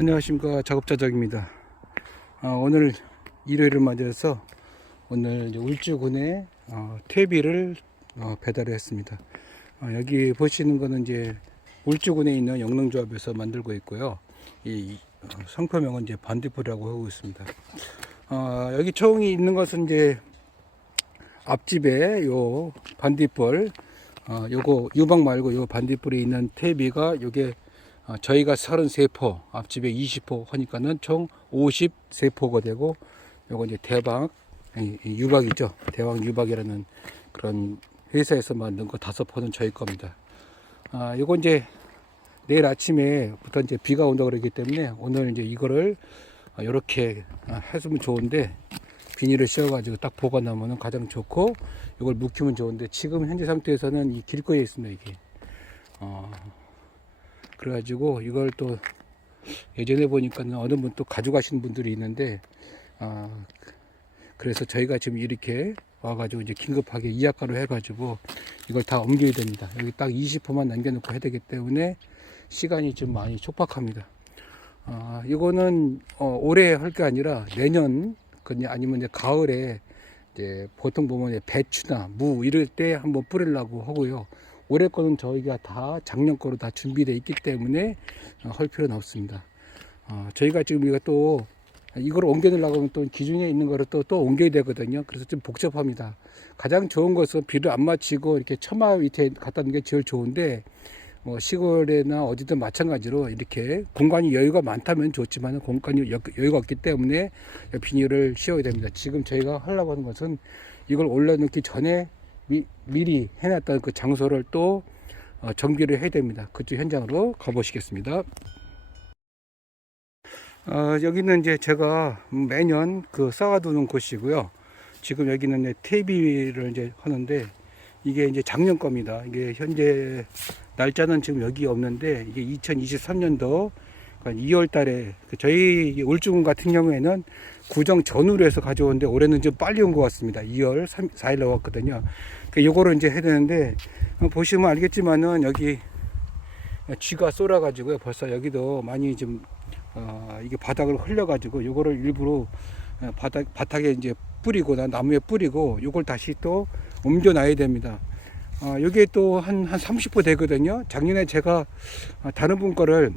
안녕하십니까 작업자작입니다. 아, 오늘 일요일을 맞이해서 오늘 울주군에 어, 퇴비를 어, 배달을 했습니다. 어, 여기 보시는 거는 이제 울주군에 있는 영농조합에서 만들고 있고요. 이, 이, 어, 성표명은 이제 반딧불이라고 하고 있습니다. 어, 여기 총이 있는 것은 이제 앞집에 요 반딧불 어, 요거 유박 말고 요 반딧불이 있는 퇴비가 요게 어, 저희가 33포, 앞집에 20포 하니까는 총 53포가 되고, 요거 이제 대박, 유박이죠. 대박 유박이라는 그런 회사에서 만든 거 다섯 포는 저희 겁니다. 아, 요거 이제 내일 아침에부터 이제 비가 온다 그러기 때문에 오늘 이제 이거를 이렇게 해주면 좋은데 비닐을 씌워가지고 딱 보관하면 가장 좋고 이걸 묵히면 좋은데 지금 현재 상태에서는 이 길거리에 있습니다 이게 어, 그래가지고 이걸 또 예전에 보니까는 어느 분 또 가져가시는 분들이 있는데 아 그래서 저희가 지금 이렇게 와가지고 이제 긴급하게 이약가로 해가지고 이걸 다 옮겨야 됩니다. 여기 딱 20호만 남겨놓고 해야 되기 때문에 시간이 좀 많이 촉박합니다. 아 이거는 어, 올해 할 게 아니라 내년 아니면 이제 가을에 이제 보통 보면 배추나 무 이럴 때 한번 뿌리려고 하고요. 올해 거는 저희가 다 작년 거로 다 준비되어 있기 때문에 어, 할 필요는 없습니다. 어, 저희가 지금 이거 또 이걸 옮겨내려고 하면 또 기준에 있는 거를 또, 또 옮겨야 되거든요. 그래서 좀 복잡합니다. 가장 좋은 것은 비를 안 맞히고 이렇게 처마 밑에 갖다 놓는 게 제일 좋은데 뭐 시골이나 어디든 마찬가지로 이렇게 공간이 여유가 많다면 좋지만 공간이 여- 여유가 없기 때문에 비닐을 씌워야 됩니다. 지금 저희가 하려고 하는 것은 이걸 올려놓기 전에 미, 미리 해놨던 그 장소를 또 어, 정비를 해야 됩니다. 그쪽 현장으로 가보시겠습니다. 어, 여기는 이제 제가 매년 그 쌓아두는 곳이고요. 지금 여기는 이제 퇴비를 이제 하는데 이게 이제 작년 겁니다. 이게 현재 날짜는 지금 여기 없는데 이게 2023년도 2월 달에 그 저희 울주군 같은 경우에는 구정 전후로 해서 가져오는데 올해는 좀 빨리 온 것 같습니다. 2월 3, 4일에 왔거든요. 그 요거를 이제 해야 되는데 어, 보시면 알겠지만은 여기 쥐가 쏠아가지고요. 벌써 여기도 많이 좀 어, 이게 바닥을 흘려가지고 요거를 일부러 어, 바닥 바닥에 이제 뿌리고 난 나무에 뿌리고 요걸 다시 또 옮겨 놔야 됩니다. 어, 요게 또 한 한 30호 되거든요. 작년에 제가 어, 다른 분 거를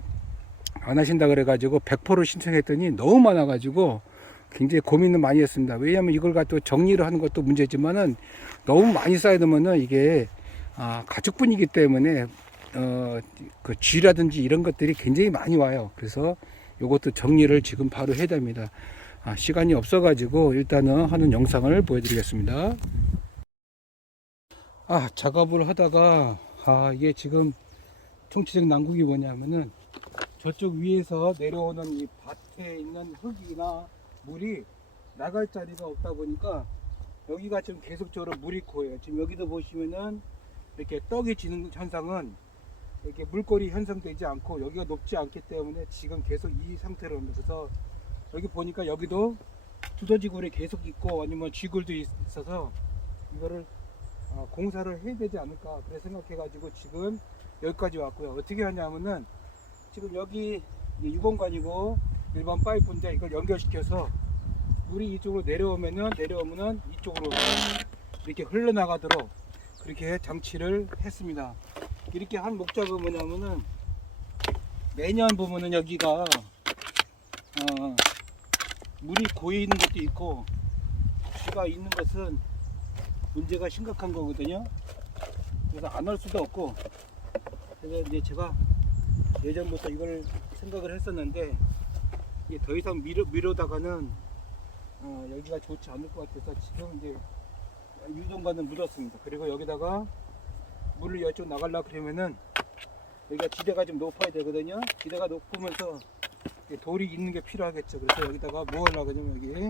안 하신다 그래가지고 100%를 신청했더니 너무 많아가지고 굉장히 고민을 많이 했습니다. 왜냐하면 이걸 갖고 정리를 하는 것도 문제지만은 너무 많이 쌓여두면은 이게 아, 가축분이기 때문에 어, 그 쥐라든지 이런 것들이 굉장히 많이 와요. 그래서 이것도 정리를 지금 바로 해야 됩니다. 아, 시간이 없어가지고 일단은 하는 영상을 보여드리겠습니다. 아, 작업을 하다가 아, 이게 지금 총체적 난국이 뭐냐면은 저쪽 위에서 내려오는 이 밭에 있는 흙이나 물이 나갈 자리가 없다 보니까 여기가 지금 계속적으로 물이 고여요. 지금 여기도 보시면은 이렇게 떡이 지는 현상은 이렇게 물골이 형성되지 않고 여기가 높지 않기 때문에 지금 계속 이 상태로. 그래서 여기 보니까 여기도 두더지굴이 계속 있고 아니면 쥐굴도 있어서 이거를 어, 공사를 해야 되지 않을까 그래 생각해 가지고 지금 여기까지 왔고요. 어떻게 하냐면은 지금 여기 유공관이고 일반 파이프인데 이걸 연결시켜서 물이 이쪽으로 내려오면은 내려오면은 이쪽으로 이렇게 흘러나가도록 그렇게 장치를 했습니다. 이렇게 한 목적은 뭐냐면은 매년 보면은 여기가 어, 물이 고이는 것도 있고 쥐가 있는 것은 문제가 심각한 거거든요. 그래서 안 할 수도 없고 그래서 이제 제가 예전부터 이걸 생각을 했었는데 이게 더 이상 미루, 미루다가는 어, 여기가 좋지 않을 것 같아서 지금 이제 유동관을 묻었습니다. 그리고 여기다가 물을 이쪽 나가려 그러면은 여기가 지대가 좀 높아야 되거든요. 지대가 높으면서 돌이 있는 게 필요하겠죠. 그래서 여기다가 뭐 하려고 하냐면 여기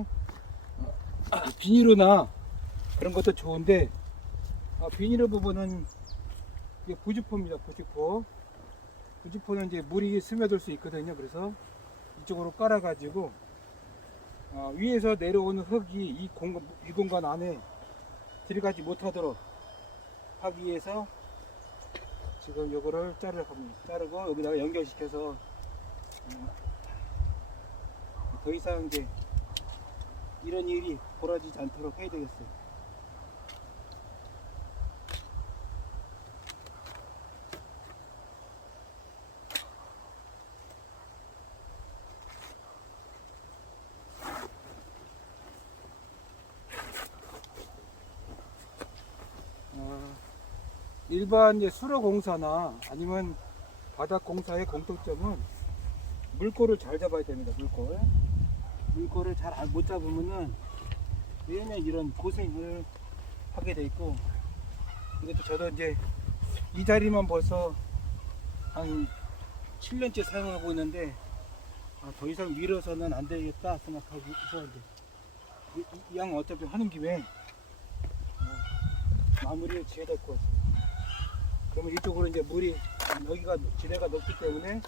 어, 아, 비닐이나 그런 것도 좋은데 아, 비닐의 부분은 이게 부직포입니다. 부직포. 부직포는 이제 물이 스며들 수 있거든요. 그래서 이쪽으로 깔아가지고 어, 위에서 내려오는 흙이 이 공간, 이 공간 안에 들어가지 못하도록 하기 위해서 지금 요거를 자르 겁니다. 자르고 여기다가 연결시켜서 어, 더 이상 이제 이런 일이 벌어지지 않도록 해야 되겠어요. 어, 일반 이제 수로 공사나 아니면 바닥 공사의 공통점은 물꼬를 잘 잡아야 됩니다. 물꼬. 물꼬를 잘 못 잡으면은 매년 이런 고생을 하게 돼 있고 이것도 저도 이제 이 자리만 벌써 한 7년째 사용하고 있는데 아, 더 이상 밀어서는 안 되겠다 생각하고 있어 이제 이, 이, 양 어차피 하는 김에 어, 마무리를 지어야 될 것 같습니다. 그러면 이쪽으로 이제 물이 여기가 지대가 높기 때문에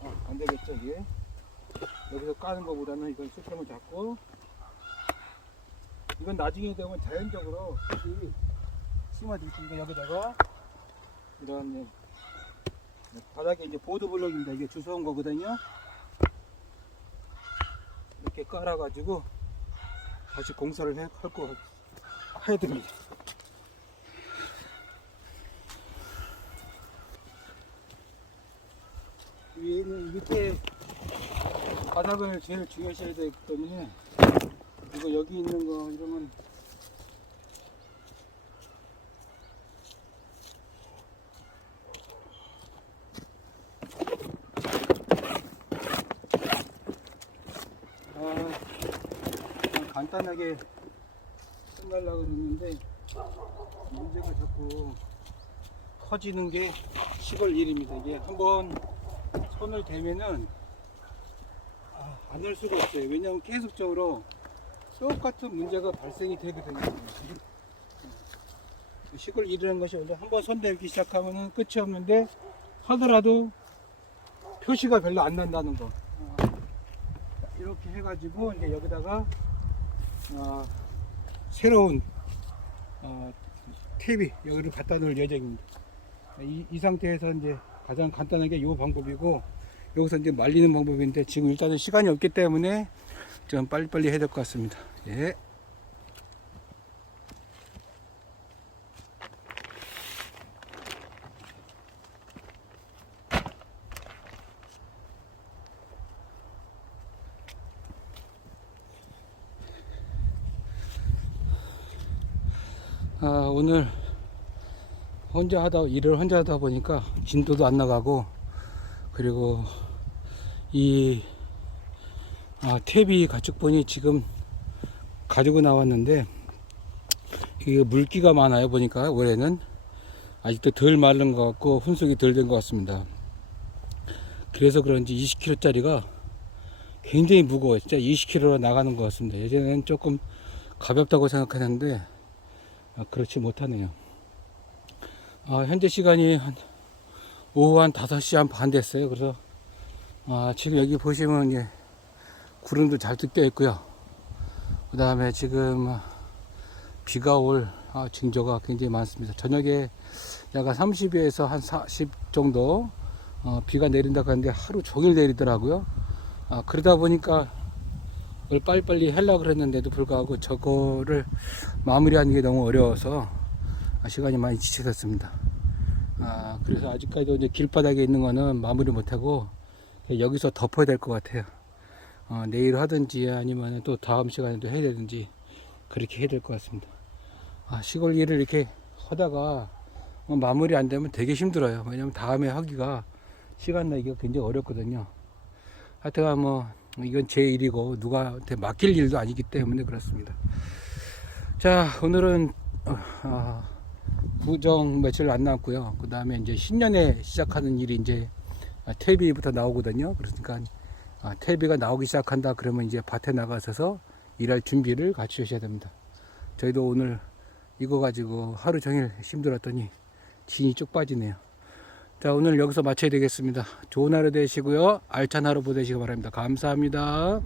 어, 안 되겠죠 이게? 여기서 까는 것보다는 이건 수평을 잡고 이건 나중에 되면 자연적으로 심어질 테니까 여기다가 이런 예, 바닥에 이제 보드 블록입니다. 이게 주워온 거거든요. 이렇게 깔아가지고 다시 공사를 해, 할 거 해야 됩니다 위에는 밑에 바닥을 제일 중요시해야 되기 때문에 이거 여기 있는 거 이러면 아, 간단하게 끝날라 그랬는데 문제가 자꾸 커지는 게 시골 일입니다. 이게 한번 손을 대면은 아, 안할 수가 없어요. 왜냐하면 계속적으로 똑같은 문제가 발생이 되거든요. 시골 일이라는 것이 원래 한번 손 대기 시작하면은 끝이 없는데 하더라도 표시가 별로 안 난다는 거. 어, 이렇게 해가지고 이제 여기다가 어, 새로운 어, 탭이 여기를 갖다 놓을 예정입니다. 이, 이 상태에서 이제 가장 간단하게 이 방법이고 여기서 이제 말리는 방법인데 지금 일단은 시간이 없기 때문에 좀 빨리빨리 해야 될 것 같습니다. 예. 아, 오늘 혼자 하다 일을 혼자 하다 보니까 진도도 안 나가고 그리고 이 아, 탭이 가축분이 지금 가지고 나왔는데 이게 물기가 많아요 보니까 올해는. 아직도 덜 마른 것 같고 훈숙이 덜 된 것 같습니다. 그래서 그런지 20kg 짜리가 굉장히 무거워요. 진짜 20kg로 나가는 것 같습니다. 예전에는 조금 가볍다고 생각했는데 아, 그렇지 못하네요 아, 현재 시간이 한 오후 한 5시 한 반 됐어요. 그래서 아, 지금 여기 보시면 이제 구름도 잘 뜯겨 있고요. 그 다음에 지금 비가 올 아, 징조가 굉장히 많습니다. 저녁에 약간 30에서 한 40 정도 어, 비가 내린다고 하는데 하루 종일 내리더라고요. 아, 그러다 보니까 빨리빨리 하려고 그랬는데도 불구하고 저거를 마무리하는 게 너무 어려워서 아, 시간이 많이 지체됐습니다. 아, 그래서 아직까지도 이제 길바닥에 있는 거는 마무리 못하고 여기서 덮어야 될 것 같아요. 어, 내일 하든지 아니면 또 다음 시간에도 해야 되든지 그렇게 해야 될 것 같습니다. 아, 시골 일을 이렇게 하다가 뭐 마무리 안 되면 되게 힘들어요. 왜냐면 다음에 하기가 시간 나기가 굉장히 어렵거든요. 하여튼 뭐 이건 제 일이고 누구한테 맡길 일도 아니기 때문에 그렇습니다. 자, 오늘은 어, 아, 구정 며칠 안 남았고요. 그 다음에 이제 신년에 시작하는 일이 이제 퇴비부터 나오거든요. 그러니까 아, 퇴비가 나오기 시작한다 그러면 이제 밭에 나가셔서 일할 준비를 갖추셔야 됩니다. 저희도 오늘 이거 가지고 하루 종일 힘들었더니 진이 쭉 빠지네요. 자, 오늘 여기서 마쳐야 되겠습니다. 좋은 하루 되시고요. 알찬 하루 보내시기 바랍니다. 감사합니다.